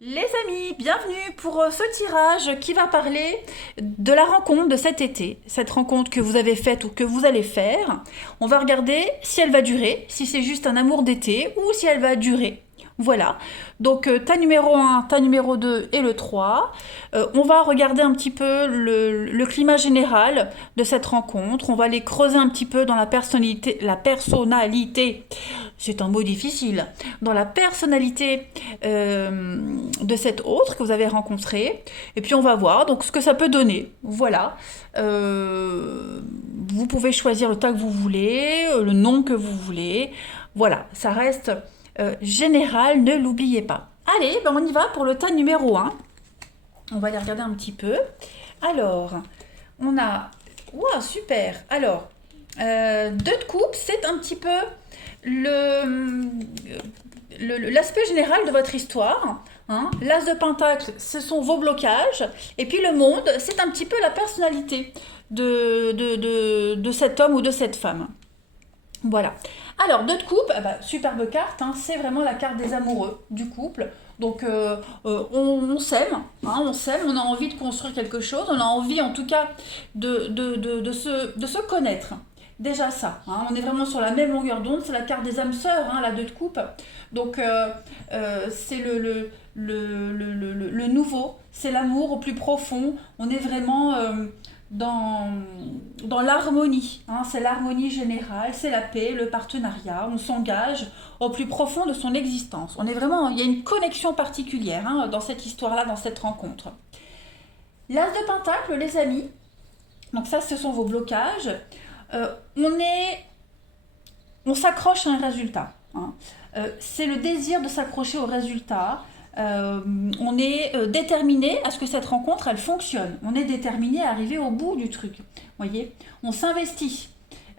Les amis, bienvenue pour ce tirage qui va parler de la rencontre de cet été. Cette rencontre que vous avez faite ou que vous allez faire. On va regarder si elle va durer, si c'est juste un amour d'été ou si elle va durer. Voilà. Donc ta numéro 1, ta numéro 2 et le 3. On va regarder un petit peu le climat général de cette rencontre. On va aller creuser un petit peu dans la personnalité, c'est un mot difficile, dans la personnalité de cet autre que vous avez rencontré. Et puis on va voir donc ce que ça peut donner. Voilà. Vous pouvez choisir le tas que vous voulez, le nom que vous voulez. Voilà, ça reste général, ne l'oubliez pas. Allez, ben on y va pour le tas numéro 1. On va aller regarder un petit peu. Alors, on a... Ouah, super. Alors, deux de coupe, c'est un petit peu l'aspect général de votre histoire. Hein. L'as de pentacle, ce sont vos blocages. Et puis le monde, c'est un petit peu la personnalité de cet homme ou de cette femme. Voilà. Alors, deux de coupe, superbe carte, hein, c'est vraiment la carte des amoureux du couple. Donc, on s'aime, hein, on a envie de construire quelque chose, on a envie en tout cas de se connaître. Déjà ça, hein, on est vraiment sur la même longueur d'onde, c'est la carte des âmes sœurs, hein, la deux de coupe. Donc, c'est le nouveau, c'est l'amour au plus profond, on est vraiment dans, dans l'harmonie. Hein, c'est l'harmonie générale, c'est la paix, le partenariat. On s'engage au plus profond de son existence. On est vraiment, il y a une connexion particulière hein, dans cette histoire-là, dans cette rencontre. L'as de pentacle, les amis. Donc ça, ce sont vos blocages. Euh, on est, on s'accroche à un résultat. Hein. C'est le désir de s'accrocher au résultat. Euh, on est déterminé à ce que cette rencontre, elle fonctionne. On est déterminé à arriver au bout du truc. Voyez, on s'investit.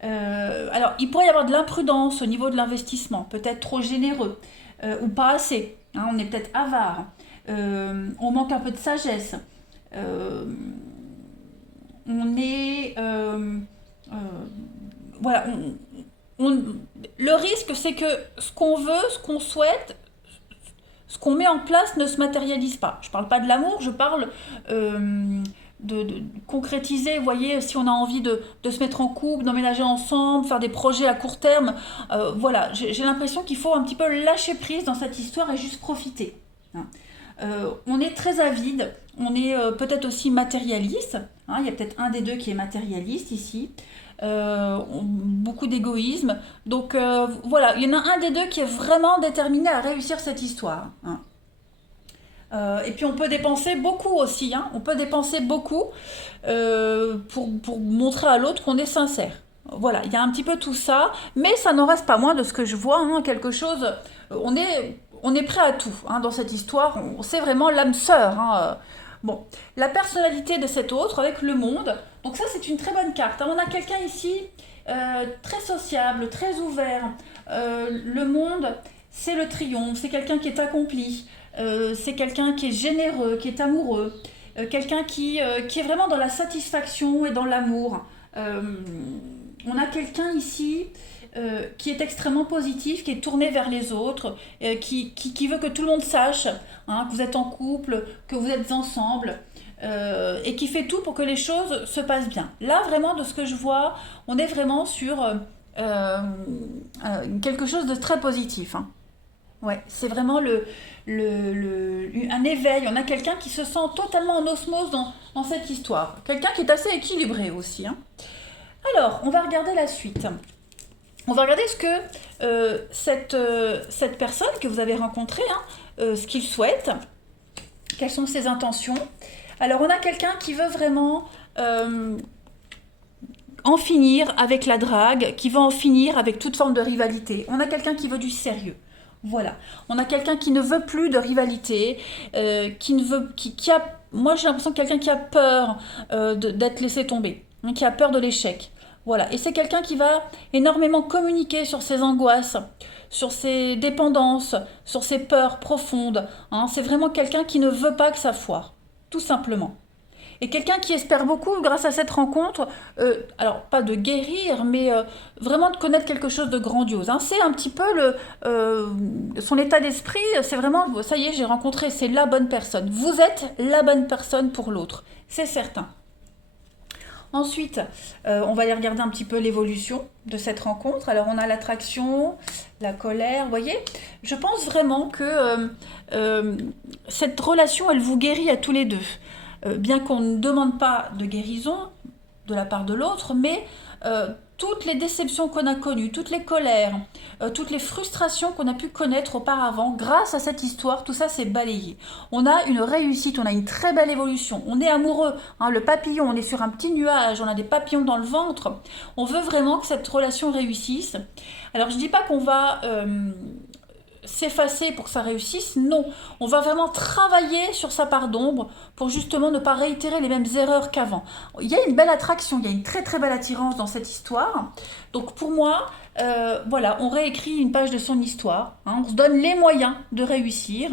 Alors, il pourrait y avoir de l'imprudence au niveau de l'investissement, peut-être trop généreux ou pas assez. Hein, on est peut-être avare. On manque un peu de sagesse. Euh, on est, euh, voilà. Le risque, c'est que ce qu'on veut, ce qu'on souhaite, ce qu'on met en place ne se matérialise pas. Je ne parle pas de l'amour, je parle de concrétiser. Vous voyez, si on a envie de se mettre en couple, d'emménager ensemble, faire des projets à court terme, voilà, j'ai l'impression qu'il faut un petit peu lâcher prise dans cette histoire et juste profiter. Hein. On est très avide, on est peut-être aussi matérialiste. Hein, il y a peut-être un des deux qui est matérialiste ici. Beaucoup d'égoïsme. Donc voilà, il y en a un des deux qui est vraiment déterminé à réussir cette histoire. Hein. Et puis on peut dépenser beaucoup aussi. Hein. On peut dépenser beaucoup pour montrer à l'autre qu'on est sincère. Voilà, il y a un petit peu tout ça, mais ça n'en reste pas moins de ce que je vois, hein, quelque chose. On est prêt à tout hein, dans cette histoire. C'est vraiment l'âme sœur. Hein. Bon, la personnalité de cet autre avec le monde. Donc ça, c'est une très bonne carte. Hein. On a quelqu'un ici très sociable, très ouvert. Le monde, c'est le triomphe. C'est quelqu'un qui est accompli. C'est quelqu'un qui est généreux, qui est amoureux. Quelqu'un qui est vraiment dans la satisfaction et dans l'amour. Euh, on a quelqu'un ici qui est extrêmement positif, qui est tourné vers les autres, qui veut que tout le monde sache hein, que vous êtes en couple, que vous êtes ensemble, et qui fait tout pour que les choses se passent bien. Là, vraiment, de ce que je vois, on est vraiment sur quelque chose de très positif. Hein. Ouais, c'est vraiment un éveil. On a quelqu'un qui se sent totalement en osmose dans cette histoire. Quelqu'un qui est assez équilibré aussi. Hein. Alors, on va regarder la suite. On va regarder ce que cette personne que vous avez rencontrée, hein, ce qu'il souhaite, quelles sont ses intentions. Alors, on a quelqu'un qui veut vraiment en finir avec la drague, qui veut en finir avec toute forme de rivalité. On a quelqu'un qui veut du sérieux. Voilà. On a quelqu'un qui ne veut plus de rivalité, qui ne veut, qui a, moi j'ai l'impression que quelqu'un qui a peur d'être laissé tomber, hein, qui a peur de l'échec. Voilà. Et c'est quelqu'un qui va énormément communiquer sur ses angoisses, sur ses dépendances, sur ses peurs profondes. Hein. C'est vraiment quelqu'un qui ne veut pas que ça foire, tout simplement. Et quelqu'un qui espère beaucoup grâce à cette rencontre, alors pas de guérir, mais vraiment de connaître quelque chose de grandiose, hein. C'est un petit peu son état d'esprit, c'est vraiment, ça y est, j'ai rencontré, c'est la bonne personne. Vous êtes la bonne personne pour l'autre, c'est certain. Ensuite, on va aller regarder un petit peu l'évolution de cette rencontre. Alors, on a l'attraction, la colère, vous voyez. Je pense vraiment que cette relation, elle vous guérit à tous les deux. Bien qu'on ne demande pas de guérison de la part de l'autre, mais toutes les déceptions qu'on a connues, toutes les colères, toutes les frustrations qu'on a pu connaître auparavant, grâce à cette histoire, tout ça s'est balayé. On a une réussite, on a une très belle évolution, on est amoureux, hein, le papillon, on est sur un petit nuage, on a des papillons dans le ventre, on veut vraiment que cette relation réussisse. Alors je dis pas qu'on va s'effacer pour que ça réussisse, non. On va vraiment travailler sur sa part d'ombre pour justement ne pas réitérer les mêmes erreurs qu'avant. Il y a une belle attraction, il y a une très très belle attirance dans cette histoire. Donc pour moi, voilà, on réécrit une page de son histoire, hein, on se donne les moyens de réussir.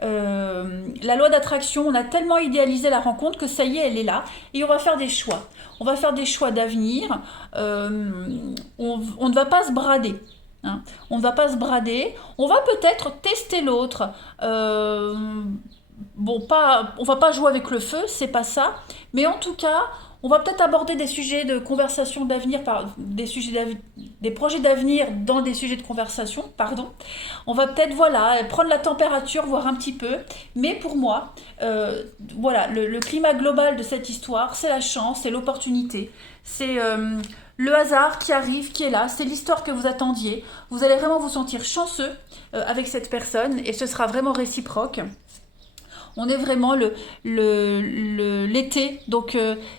La loi d'attraction, on a tellement idéalisé la rencontre que ça y est, elle est là. Et on va faire des choix. On va faire des choix d'avenir. On ne va pas se brader. Hein. On ne va pas se brader, on va peut-être tester l'autre. Bon, on va pas jouer avec le feu, c'est pas ça, mais en tout cas, on va peut-être aborder des sujets de conversation d'avenir, des projets d'avenir dans des sujets de conversation, pardon. On va peut-être, voilà, prendre la température, voir un petit peu, mais pour moi, voilà, le climat global de cette histoire, c'est la chance, c'est l'opportunité, c'est le hasard qui arrive, qui est là, c'est l'histoire que vous attendiez. Vous allez vraiment vous sentir chanceux avec cette personne et ce sera vraiment réciproque. On est vraiment l'été, donc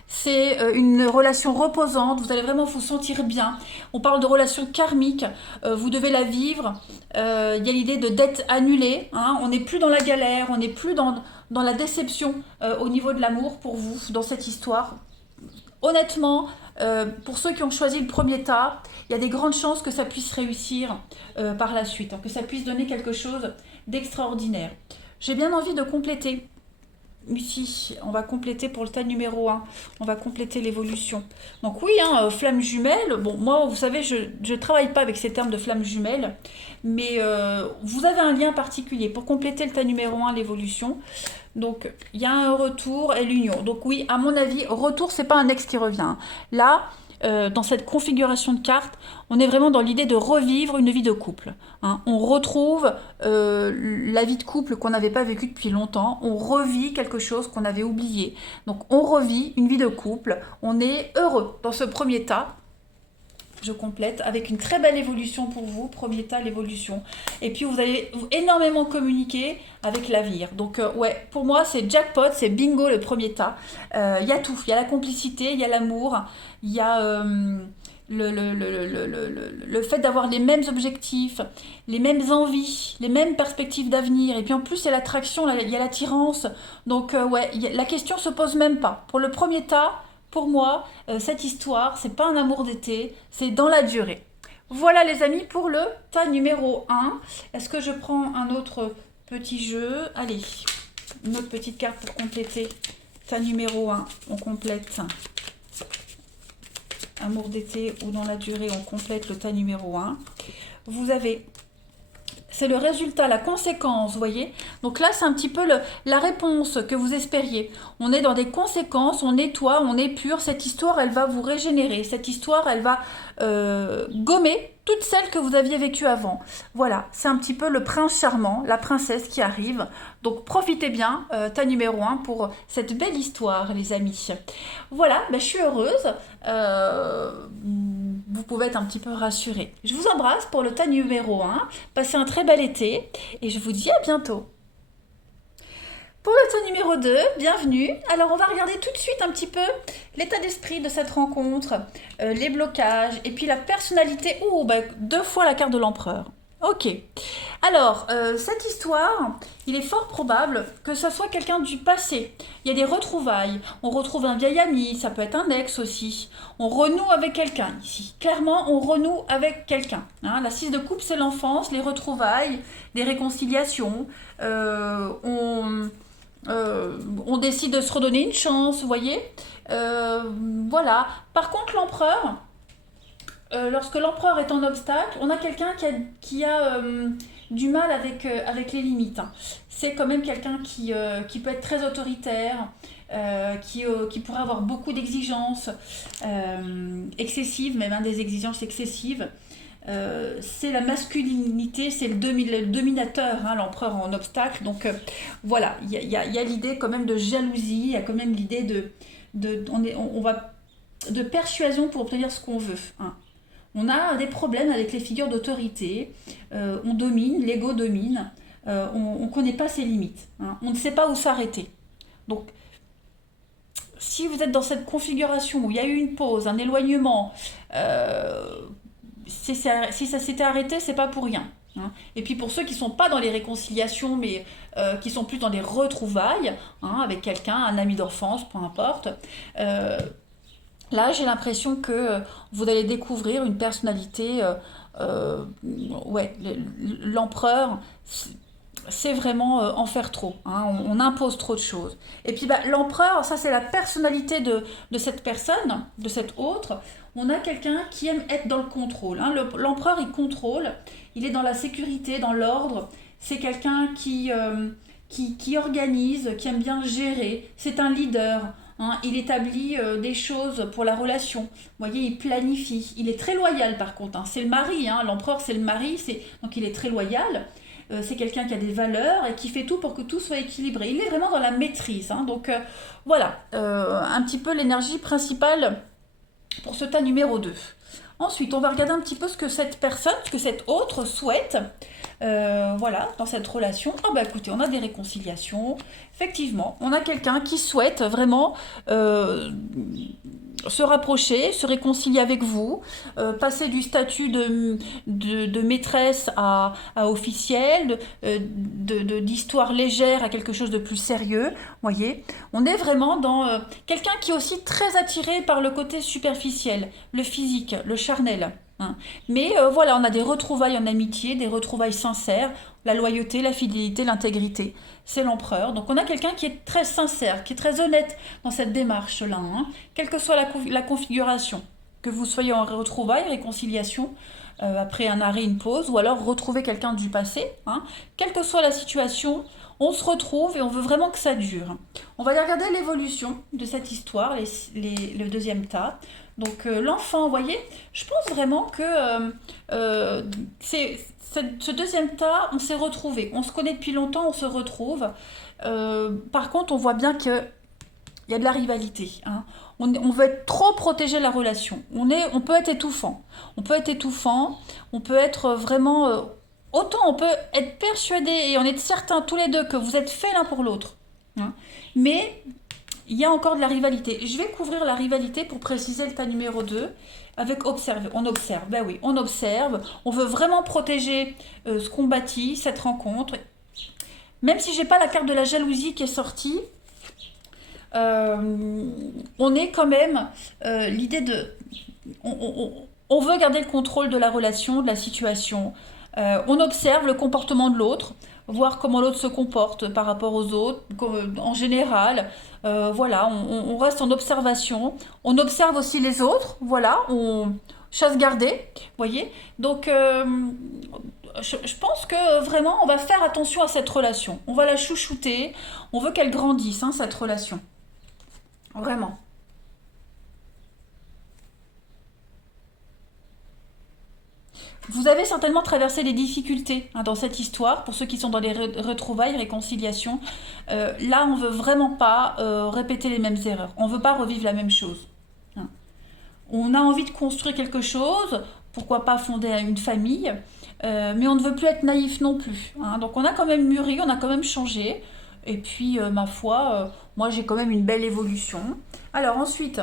c'est une relation reposante, vous allez vraiment vous sentir bien. On parle de relation karmique, vous devez la vivre. Il y a l'idée de dette annulée, hein. On n'est plus dans la galère, on n'est plus dans la déception au niveau de l'amour pour vous, dans cette histoire. Honnêtement, pour ceux qui ont choisi le premier tas, il y a des grandes chances que ça puisse réussir par la suite, hein, que ça puisse donner quelque chose d'extraordinaire. J'ai bien envie de compléter. Ici, on va compléter pour le tas numéro 1. On va compléter l'évolution. Donc oui, hein, flamme jumelle. Bon, moi, vous savez, je ne travaille pas avec ces termes de flamme jumelle. Mais vous avez un lien particulier. Pour compléter le tas numéro 1, l'évolution. Donc, il y a un retour et l'union. Donc oui, à mon avis, retour, c'est pas un ex qui revient. Là, dans cette configuration de carte, on est vraiment dans l'idée de revivre une vie de couple. Hein. On retrouve la vie de couple qu'on n'avait pas vécue depuis longtemps. On revit quelque chose qu'on avait oublié. Donc on revit une vie de couple. On est heureux dans ce premier tas. Je complète avec une très belle évolution pour vous, premier tas, l'évolution. Et puis vous allez énormément communiquer avec l'avenir. Donc ouais, pour moi c'est jackpot, c'est bingo le premier tas. Il y a tout, il y a la complicité, il y a l'amour, il y a le fait d'avoir les mêmes objectifs, les mêmes envies, les mêmes perspectives d'avenir. Et puis en plus il y a l'attraction, il y a l'attirance. Donc ouais, la question se pose même pas. Pour le premier tas, pour moi, cette histoire, c'est pas un amour d'été, c'est dans la durée. Voilà les amis pour le tas numéro 1. Est-ce que je prends un autre petit jeu? Allez, une autre petite carte pour compléter. Tas numéro 1, on complète. Amour d'été ou dans la durée, on complète le tas numéro 1. Vous avez... C'est le résultat, la conséquence, vous voyez. Donc là, c'est un petit peu la réponse que vous espériez. On est dans des conséquences, on nettoie, on épure. Cette histoire, elle va vous régénérer. Cette histoire, elle va gommer toutes celles que vous aviez vécues avant. Voilà, c'est un petit peu le prince charmant, la princesse qui arrive. Donc profitez bien, tas numéro 1, pour cette belle histoire, les amis. Voilà, je suis heureuse. Vous pouvez être un petit peu rassurés. Je vous embrasse pour le tas numéro 1. Passez un très bel été et je vous dis à bientôt. Pour le tas numéro 2, bienvenue. Alors on va regarder tout de suite un petit peu l'état d'esprit de cette rencontre, les blocages et puis la personnalité. Oh, 2 fois la carte de l'empereur. Ok. Alors, cette histoire, il est fort probable que ça soit quelqu'un du passé. Il y a des retrouvailles. On retrouve un vieil ami, ça peut être un ex aussi. On renoue avec quelqu'un ici. Clairement, on renoue avec quelqu'un. Hein, la 6 de coupe, c'est l'enfance, les retrouvailles, des réconciliations. On décide de se redonner une chance, vous voyez. Euh, voilà. Par contre, l'empereur, lorsque l'empereur est en obstacle, on a quelqu'un qui a du mal avec les limites, hein. C'est quand même quelqu'un qui peut être très autoritaire, qui pourrait avoir beaucoup d'exigences, excessives, même hein, des exigences excessives. C'est la masculinité, c'est le dominateur, hein, l'empereur en obstacle. Donc voilà, il y a l'idée quand même de jalousie, il y a quand même l'idée on va, de persuasion pour obtenir ce qu'on veut, hein. On a des problèmes avec les figures d'autorité, on domine, l'ego domine, on ne connaît pas ses limites, hein. On ne sait pas où s'arrêter. Donc si vous êtes dans cette configuration où il y a eu une pause, un éloignement, euh, si ça s'était arrêté, c'est pas pour rien, hein. Et puis pour ceux qui sont pas dans les réconciliations, mais qui sont plus dans les retrouvailles, hein, avec quelqu'un, un ami d'enfance, peu importe, euh, là j'ai l'impression que vous allez découvrir une personnalité, ouais, l'empereur, c'est vraiment en faire trop, hein. On impose trop de choses. Et puis bah, l'empereur, ça c'est la personnalité de cette personne, de cet autre. On a quelqu'un qui aime être dans le contrôle, hein. L'empereur, il contrôle, il est dans la sécurité, dans l'ordre. C'est quelqu'un qui organise, qui aime bien gérer. C'est un leader, hein. Il établit des choses pour la relation. Vous voyez, il planifie. Il est très loyal par contre, hein. C'est le mari, hein. L'empereur, c'est le mari, donc il est très loyal. C'est quelqu'un qui a des valeurs et qui fait tout pour que tout soit équilibré. Il est vraiment dans la maîtrise, hein. Donc voilà, un petit peu l'énergie principale pour ce tas numéro 2. Ensuite, on va regarder un petit peu ce que cette personne, ce que cet autre souhaite, voilà, dans cette relation. Ah bah écoutez, on a des réconciliations. Effectivement, on a quelqu'un qui souhaite vraiment se rapprocher, se réconcilier avec vous, passer du statut de maîtresse à officielle, d'histoire légère à quelque chose de plus sérieux. Voyez, on est vraiment dans quelqu'un qui est aussi très attiré par le côté superficiel, le physique, le charnel, hein. Mais voilà, on a des retrouvailles en amitié, des retrouvailles sincères, la loyauté, la fidélité, l'intégrité. C'est l'empereur. Donc on a quelqu'un qui est très sincère, qui est très honnête dans cette démarche-là, hein. Quelle que soit la configuration, que vous soyez en retrouvailles, réconciliation, après un arrêt, une pause, ou alors retrouver quelqu'un du passé, hein. Quelle que soit la situation, on se retrouve et on veut vraiment que ça dure. On va aller regarder l'évolution de cette histoire, le deuxième tas. Donc l'enfant, vous voyez, je pense vraiment que ce deuxième tas, on s'est retrouvé. On se connaît depuis longtemps, on se retrouve. Par contre, on voit bien qu'il y a de la rivalité, hein. On veut être trop protéger la relation. On peut être étouffant. On peut être étouffant. On peut être vraiment. Autant on peut être persuadé et on est certain tous les deux que vous êtes faits l'un pour l'autre, hein. Mais il y a encore de la rivalité. Je vais couvrir la rivalité pour préciser le tas numéro 2 avec observer. On observe, ben oui, on observe. On veut vraiment protéger ce qu'on bâtit, cette rencontre. Même si j'ai pas la carte de la jalousie qui est sortie, on est quand même l'idée de... On veut garder le contrôle de la relation, de la situation. On observe le comportement de l'autre, voir comment l'autre se comporte par rapport aux autres, en général. Voilà, on reste en observation. On observe aussi les autres, voilà, on chasse gardée, voyez. Donc, je pense que vraiment, on va faire attention à cette relation. On va la chouchouter, on veut qu'elle grandisse, hein, cette relation. Vraiment. Vous avez certainement traversé des difficultés, hein, dans cette histoire, pour ceux qui sont dans les retrouvailles, réconciliations. Là, on veut vraiment pas répéter les mêmes erreurs. On veut pas revivre la même chose, hein. On a envie de construire quelque chose, pourquoi pas fonder une famille, mais on ne veut plus être naïf non plus, hein. Donc on a quand même mûri, on a quand même changé. Et puis, ma foi, moi j'ai quand même une belle évolution. Alors ensuite,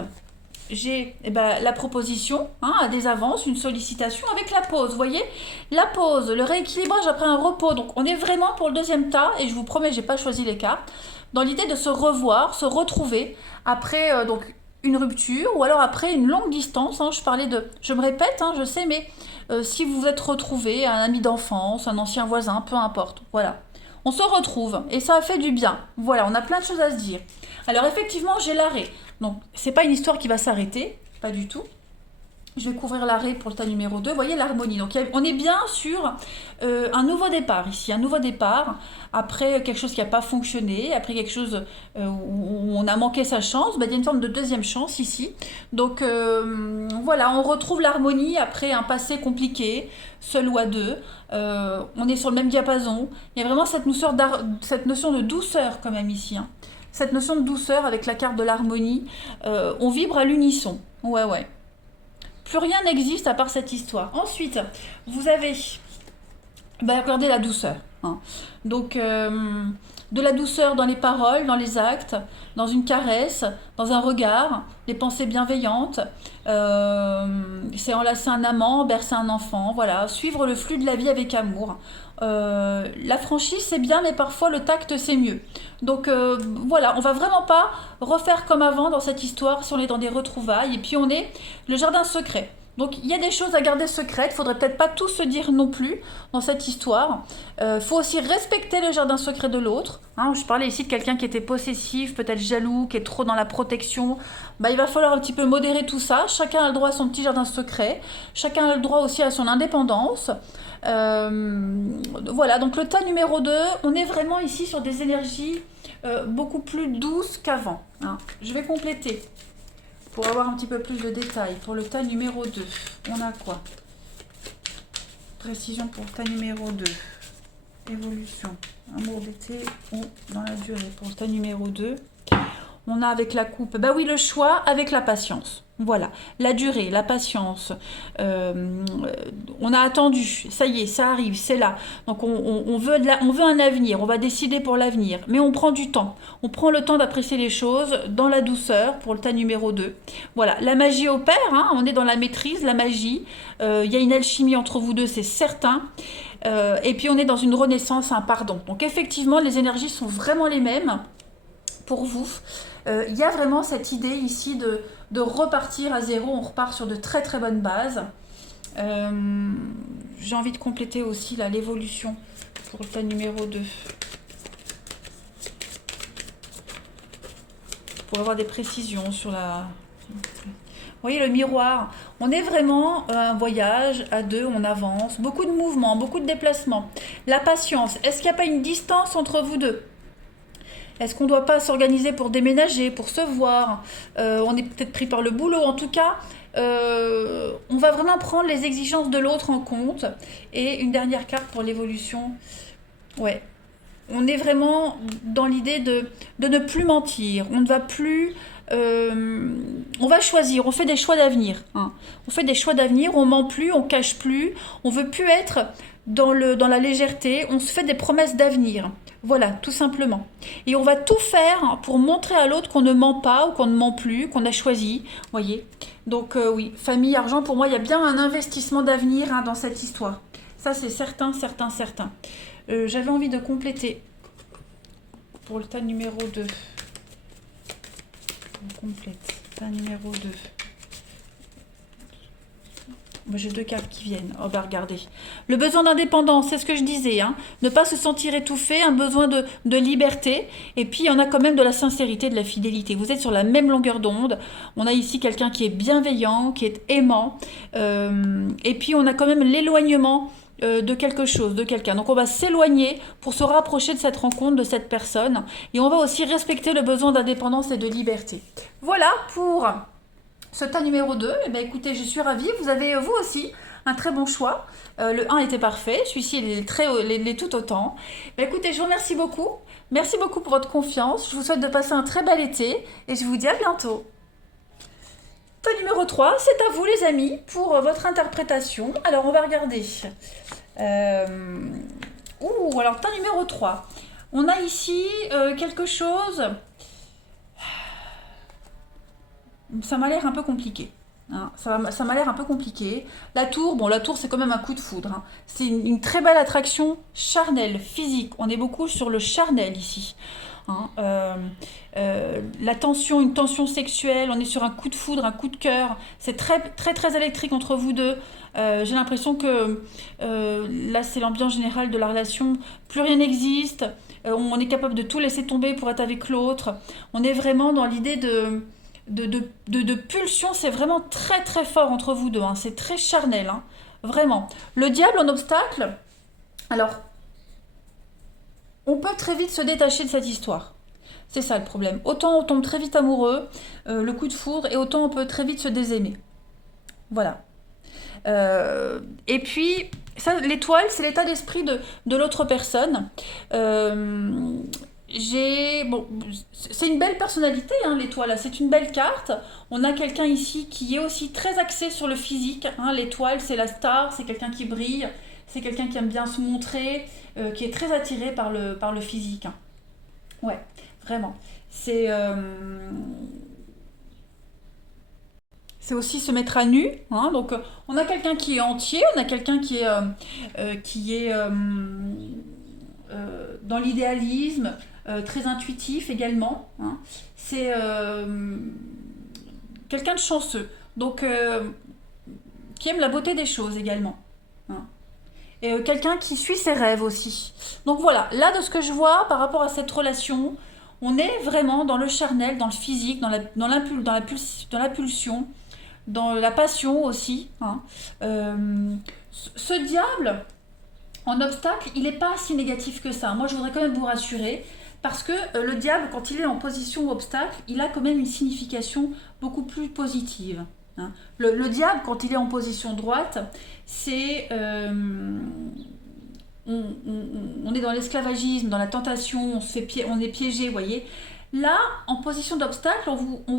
j'ai la proposition, hein, à des avances, une sollicitation avec la pause. Vous voyez, la pause, le rééquilibrage après un repos. Donc on est vraiment pour le deuxième tas, et je vous promets, j'ai pas choisi les cartes, dans l'idée de se revoir, se retrouver après donc une rupture, ou alors après une longue distance, hein. Je me répète, hein, je sais, mais si vous vous êtes retrouvé, un ami d'enfance, un ancien voisin, peu importe, voilà. on se retrouve et ça a fait du bien. Voilà, on a plein de choses à se dire. Alors effectivement, j'ai l'arrêt. Donc, c'est pas une histoire qui va s'arrêter, pas du tout. Je vais couvrir l'arrêt pour le tas numéro 2. Vous voyez l'harmonie. Donc, on est bien sur un nouveau départ ici. Un nouveau départ après quelque chose qui n'a pas fonctionné, après quelque chose où on a manqué sa chance. Il y a une forme de deuxième chance ici. Donc, voilà, on retrouve l'harmonie après un passé compliqué, seul ou à deux. On est sur le même diapason. Il y a vraiment cette notion de douceur quand même ici. Hein. Cette notion de douceur avec la carte de l'harmonie. On vibre à l'unisson. Ouais. Plus rien n'existe à part cette histoire. Ensuite, vous avez, regardez la douceur. Hein. Donc, de la douceur dans les paroles, dans les actes, dans une caresse, dans un regard, des pensées bienveillantes. C'est enlacer un amant, bercer un enfant. Voilà, suivre le flux de la vie avec amour. La franchise c'est bien, mais parfois le tact c'est mieux. Donc voilà, on va vraiment pas refaire comme avant dans cette histoire si on est dans des retrouvailles. Et puis on est le jardin secret. Donc il y a des choses à garder secrètes, faudrait peut-être pas tout se dire non plus dans cette histoire. Faut aussi respecter le jardin secret de l'autre. Hein, je parlais ici de quelqu'un qui était possessif, peut-être jaloux, qui est trop dans la protection. Il va falloir un petit peu modérer tout ça. Chacun a le droit à son petit jardin secret. Chacun a le droit aussi à son indépendance. Voilà, donc le tas numéro 2, on est vraiment ici sur des énergies beaucoup plus douces qu'avant. Hein. Je vais compléter pour avoir un petit peu plus de détails. Pour le tas numéro 2, on a quoi? Précision pour le tas numéro 2. Évolution. Amour d'été ou dans la durée. Pour le tas numéro 2, on a avec la coupe, oui, le choix avec la patience. Voilà, la durée, la patience. On a attendu, ça y est, ça arrive, c'est là. Donc on veut un avenir, on va décider pour l'avenir. Mais on prend du temps. On prend le temps d'apprécier les choses dans la douceur pour le tas numéro 2. Voilà, la magie opère, hein, on est dans la maîtrise, la magie. Il y a une alchimie entre vous deux, c'est certain. Et puis on est dans une renaissance, un pardon. Donc effectivement, les énergies sont vraiment les mêmes pour vous. Il y a vraiment cette idée ici de repartir à zéro. On repart sur de très très bonnes bases. J'ai envie de compléter aussi là l'évolution pour le tas numéro 2. Pour avoir des précisions sur la... Vous voyez le miroir, on est vraiment un voyage à deux, on avance, beaucoup de mouvements, beaucoup de déplacements. La patience, est-ce qu'il n'y a pas une distance entre vous deux ? Est-ce qu'on ne doit pas s'organiser pour déménager, pour se voir? On est peut-être pris par le boulot. En tout cas, on va vraiment prendre les exigences de l'autre en compte. Et une dernière carte pour l'évolution. Ouais. On est vraiment dans l'idée de ne plus mentir. On ne va plus... on va choisir. On fait des choix d'avenir. Hein. On fait des choix d'avenir. On ment plus, on cache plus. On veut plus être dans la légèreté. On se fait des promesses d'avenir. Voilà, tout simplement. Et on va tout faire pour montrer à l'autre qu'on ne ment pas ou qu'on ne ment plus, qu'on a choisi. Voyez. Donc oui, famille, argent, pour moi, il y a bien un investissement d'avenir hein, dans cette histoire. Ça, c'est certain. J'avais envie de compléter pour le tas numéro 2. On complète. Tas numéro 2. J'ai deux cartes qui viennent. Regardez. Le besoin d'indépendance, c'est ce que je disais. Hein. Ne pas se sentir étouffé, un besoin de liberté. Et puis, il y en a quand même de la sincérité, de la fidélité. Vous êtes sur la même longueur d'onde. On a ici quelqu'un qui est bienveillant, qui est aimant. Et puis, on a quand même l'éloignement de quelque chose, de quelqu'un. Donc, on va s'éloigner pour se rapprocher de cette rencontre, de cette personne. Et on va aussi respecter le besoin d'indépendance et de liberté. Voilà pour... ce tas numéro 2, écoutez, je suis ravie. Vous avez, vous aussi, un très bon choix. Le 1 était parfait. Celui-ci, il est tout autant. Écoutez, je vous remercie beaucoup. Merci beaucoup pour votre confiance. Je vous souhaite de passer un très bel été. Et je vous dis à bientôt. Tas numéro 3, c'est à vous, les amis, pour votre interprétation. Alors, on va regarder. Alors, tas numéro 3. On a ici quelque chose... Ça m'a l'air un peu compliqué. Hein. Ça m'a l'air un peu compliqué. La tour, c'est quand même un coup de foudre. Hein. C'est une très belle attraction charnelle, physique. On est beaucoup sur le charnel ici. hein. La tension, une tension sexuelle, on est sur un coup de foudre, un coup de cœur. C'est très, très, très électrique entre vous deux. J'ai l'impression que là, c'est l'ambiance générale de la relation. Plus rien n'existe. On est capable de tout laisser tomber pour être avec l'autre. On est vraiment dans l'idée de pulsion. C'est vraiment très, très fort entre vous deux, hein. C'est très charnel, hein. Vraiment. Le diable en obstacle. Alors, on peut très vite se détacher de cette histoire. C'est ça le problème. Autant on tombe très vite amoureux, le coup de foudre, et autant on peut très vite se désaimer. Voilà. Et puis, ça, l'étoile, c'est l'état d'esprit de l'autre personne. Bon, c'est une belle personnalité, hein, l'étoile. C'est une belle carte. On a quelqu'un ici qui est aussi très axé sur le physique, hein. L'étoile, c'est la star, c'est quelqu'un qui brille, c'est quelqu'un qui aime bien se montrer, qui est très attiré par le physique, hein. Ouais, vraiment. C'est c'est aussi se mettre à nu, hein. Donc, on a quelqu'un qui est entier, on a quelqu'un qui est dans l'idéalisme, très intuitif également, hein. C'est quelqu'un de chanceux, donc qui aime la beauté des choses également, hein. Et quelqu'un qui suit ses rêves aussi. Donc voilà, là de ce que je vois par rapport à cette relation, on est vraiment dans le charnel, dans le physique, dans la pulsion, dans la passion aussi, hein. Ce diable en obstacle, il n'est pas si négatif que ça. Moi, je voudrais quand même vous rassurer, parce que le diable, quand il est en position obstacle, il a quand même une signification beaucoup plus positive, hein. Le diable, quand il est en position droite, c'est... on est dans l'esclavagisme, dans la tentation, on est piégé, vous voyez. Là, en position d'obstacle, on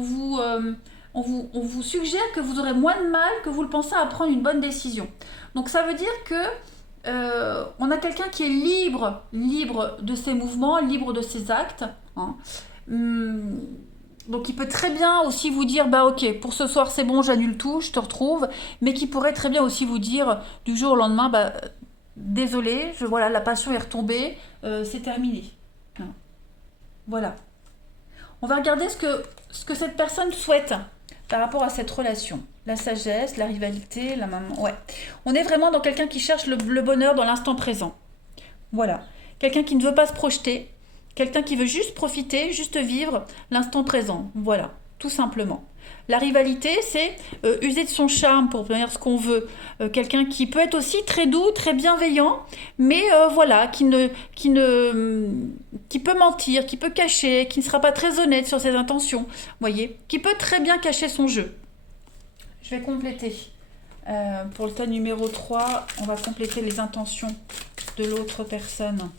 vous suggère que vous aurez moins de mal que vous le pensez à prendre une bonne décision. Donc ça veut dire que on a quelqu'un qui est libre de ses mouvements, libre de ses actes, hein. Donc il peut très bien aussi vous dire, bah ok, pour ce soir c'est bon, j'annule tout, je te retrouve, mais qui pourrait très bien aussi vous dire du jour au lendemain, bah désolé, voilà, la passion est retombée, c'est terminé, hein. Voilà. On va regarder ce que cette personne souhaite par rapport à cette relation. La sagesse, la rivalité, la maman. Ouais. On est vraiment dans quelqu'un qui cherche le bonheur dans l'instant présent. Voilà. Quelqu'un qui ne veut pas se projeter. Quelqu'un qui veut juste profiter, juste vivre l'instant présent. Voilà. Tout simplement. La rivalité, c'est user de son charme pour obtenir ce qu'on veut. Quelqu'un qui peut être aussi très doux, très bienveillant, mais voilà, qui peut mentir, qui peut cacher, qui ne sera pas très honnête sur ses intentions, voyez, qui peut très bien cacher son jeu. Je vais compléter. Pour le tas numéro 3, on va compléter les intentions de l'autre personne.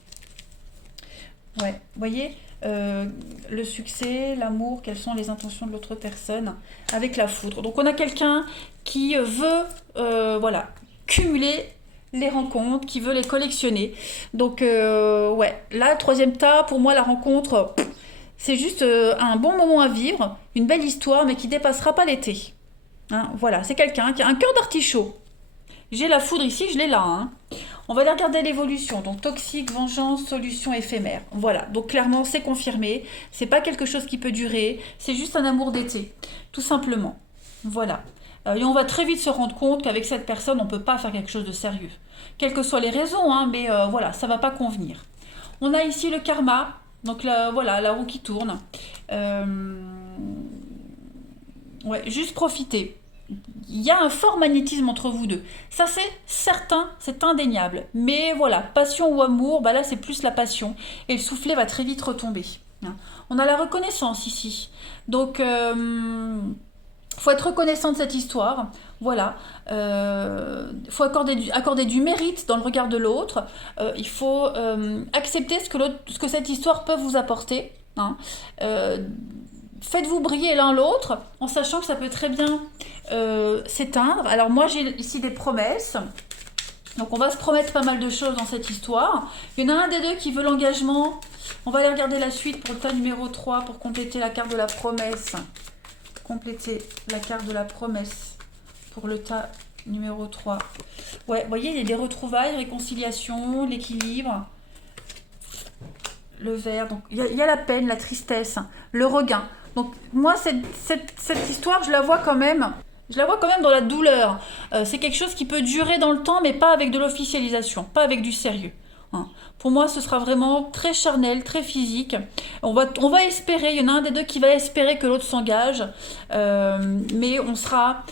Ouais, vous voyez, le succès, l'amour, quelles sont les intentions de l'autre personne avec la foudre. Donc on a quelqu'un qui veut voilà, cumuler les rencontres, qui veut les collectionner. Donc ouais, là, troisième tas, pour moi, la rencontre, c'est juste un bon moment à vivre, une belle histoire, mais qui dépassera pas l'été. Hein, voilà, c'est quelqu'un qui a un cœur d'artichaut. J'ai la foudre ici, je l'ai là, hein. On va aller regarder l'évolution. Donc toxique, vengeance, solution éphémère. Voilà, donc clairement c'est confirmé. C'est pas quelque chose qui peut durer. C'est juste un amour d'été, tout simplement. Voilà. Et on va très vite se rendre compte qu'avec cette personne, on peut pas faire quelque chose de sérieux. Quelles que soient les raisons, hein, mais voilà, ça va pas convenir. On a ici le karma. Donc là, voilà, la roue qui tourne. Ouais, juste profiter. Il y a un fort magnétisme entre vous deux. Ça, c'est certain, c'est indéniable. Mais voilà, passion ou amour, bah là, c'est plus la passion. Et le soufflet va très vite retomber, hein. On a la reconnaissance ici. Donc, faut être reconnaissant de cette histoire. Voilà. Faut accorder du mérite dans le regard de l'autre. Il faut accepter ce que cette histoire peut vous apporter, hein. Faites-vous briller l'un l'autre en sachant que ça peut très bien s'éteindre. Alors moi j'ai ici des promesses. Donc on va se promettre pas mal de choses dans cette histoire. Il y en a un des deux qui veut l'engagement. On va aller regarder la suite pour le tas numéro 3 pour compléter la carte de la promesse. Compléter la carte de la promesse pour le tas numéro 3. Ouais, vous voyez, il y a des retrouvailles, réconciliation, l'équilibre. le vert. Donc il y a la peine, la tristesse, le regain. Donc moi, cette histoire, je la vois quand même. Je la vois quand même dans la douleur. C'est quelque chose qui peut durer dans le temps, mais pas avec de l'officialisation, pas avec du sérieux. Hein. Pour moi, ce sera vraiment très charnel, très physique. On va espérer, il y en a un des deux qui va espérer que l'autre s'engage, mais on sera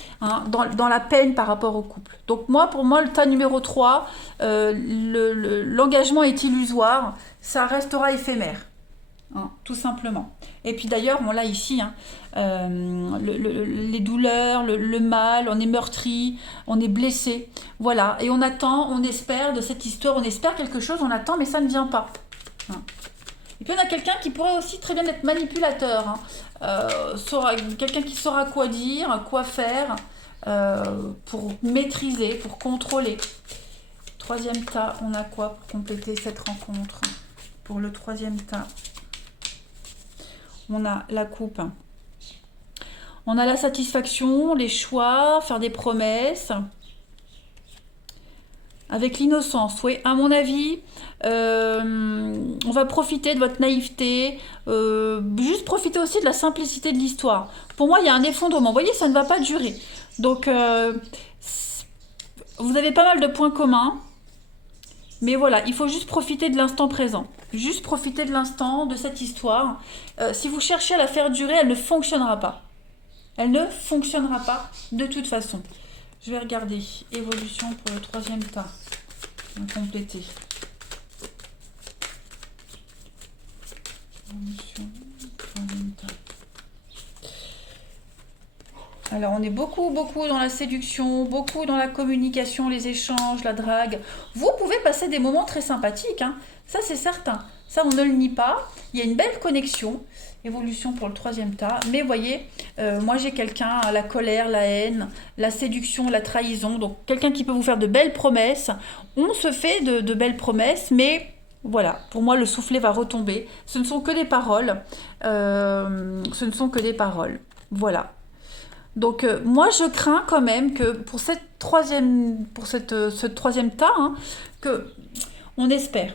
dans la peine par rapport au couple. Donc moi, pour moi, le tas numéro 3, l'engagement est illusoire, ça restera éphémère. Hein, tout simplement. Et puis d'ailleurs, bon là ici, les douleurs, le mal, on est meurtri, on est blessé, voilà. Et on attend, on espère de cette histoire, on espère quelque chose, on attend, mais ça ne vient pas. Hein. Et puis on a quelqu'un qui pourrait aussi très bien être manipulateur, quelqu'un qui saura quoi dire, quoi faire, pour maîtriser, pour contrôler. Troisième tas, on a quoi pour compléter cette rencontre? Pour le troisième tas, on a la coupe. On a la satisfaction, les choix, faire des promesses. Avec l'innocence, oui. À mon avis, on va profiter de votre naïveté. Juste profiter aussi de la simplicité de l'histoire. Pour moi, il y a un effondrement. Vous voyez, ça ne va pas durer. Donc, vous avez pas mal de points communs. Mais voilà, il faut juste profiter de l'instant présent. Juste profiter de l'instant, de cette histoire. Si vous cherchez à la faire durer, elle ne fonctionnera pas. Elle ne fonctionnera pas de toute façon. Je vais regarder. Évolution pour le troisième tas. On va compléter. Évolution, troisième tas. Alors, on est beaucoup dans la séduction, beaucoup dans la communication, les échanges, la drague. Vous pouvez passer des moments très sympathiques, hein. Ça, c'est certain. Ça, on ne le nie pas. Il y a une belle connexion. Évolution pour le troisième tas. Mais voyez, moi, j'ai quelqu'un, la colère, la haine, la séduction, la trahison. Donc, quelqu'un qui peut vous faire de belles promesses. On se fait de belles promesses, mais... Voilà, pour moi, le soufflet va retomber. Ce ne sont que des paroles. Ce ne sont que des paroles. Voilà. Donc moi je crains quand même que pour ce troisième tas, que on espère.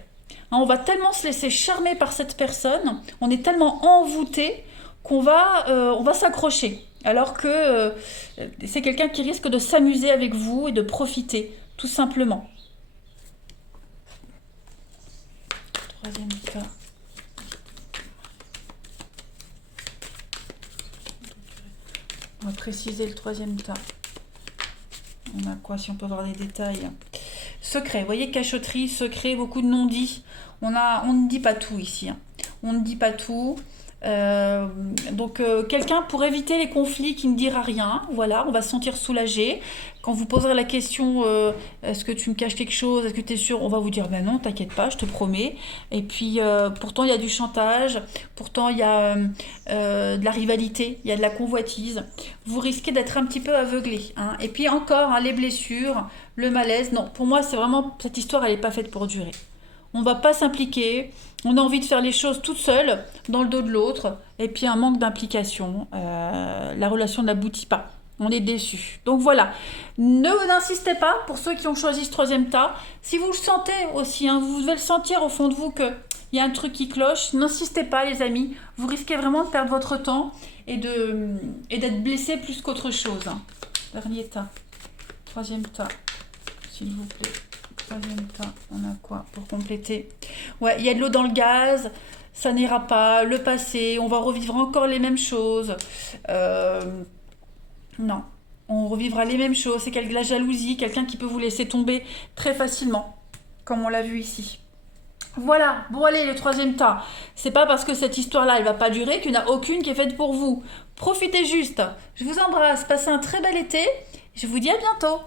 On va tellement se laisser charmer par cette personne, on est tellement envoûté qu'on on va s'accrocher. Alors que c'est quelqu'un qui risque de s'amuser avec vous et de profiter, tout simplement. Troisième tas. On va préciser le troisième tas. On a quoi si on peut voir les détails? Secret, vous voyez, cachotterie, secret, beaucoup de non-dits. On ne dit pas tout ici. On ne dit pas tout. Donc quelqu'un pour éviter les conflits qui ne dira rien, voilà, on va se sentir soulagé. Quand vous poserez la question est-ce que tu me caches quelque chose, est-ce que tu es sûr, on va vous dire ben non, t'inquiète pas, je te promets. Et puis pourtant il y a du chantage, pourtant il y a de la rivalité, il y a de la convoitise. Vous risquez d'être un petit peu aveuglé, hein. Et puis encore les blessures, le malaise. Non, pour moi c'est vraiment, cette histoire elle n'est pas faite pour durer. On ne va pas s'impliquer, on a envie de faire les choses toute seule, dans le dos de l'autre, et puis un manque d'implication, la relation n'aboutit pas, on est déçu. Donc voilà, n'insistez pas pour ceux qui ont choisi ce troisième tas, si vous le sentez aussi, vous devez le sentir au fond de vous qu'il y a un truc qui cloche, n'insistez pas les amis, vous risquez vraiment de perdre votre temps et d'être blessé plus qu'autre chose. Dernier tas, troisième tas, s'il vous plaît. Troisième tas, on a quoi pour compléter? Ouais, il y a de l'eau dans le gaz, ça n'ira pas, le passé, on va revivre encore les mêmes choses. Non, on revivra les mêmes choses. C'est la jalousie, quelqu'un qui peut vous laisser tomber très facilement, comme on l'a vu ici. Voilà, bon allez, le troisième tas. C'est pas parce que cette histoire-là, elle va pas durer qu'il n'y en a aucune qui est faite pour vous. Profitez juste. Je vous embrasse, passez un très bel été. Je vous dis à bientôt.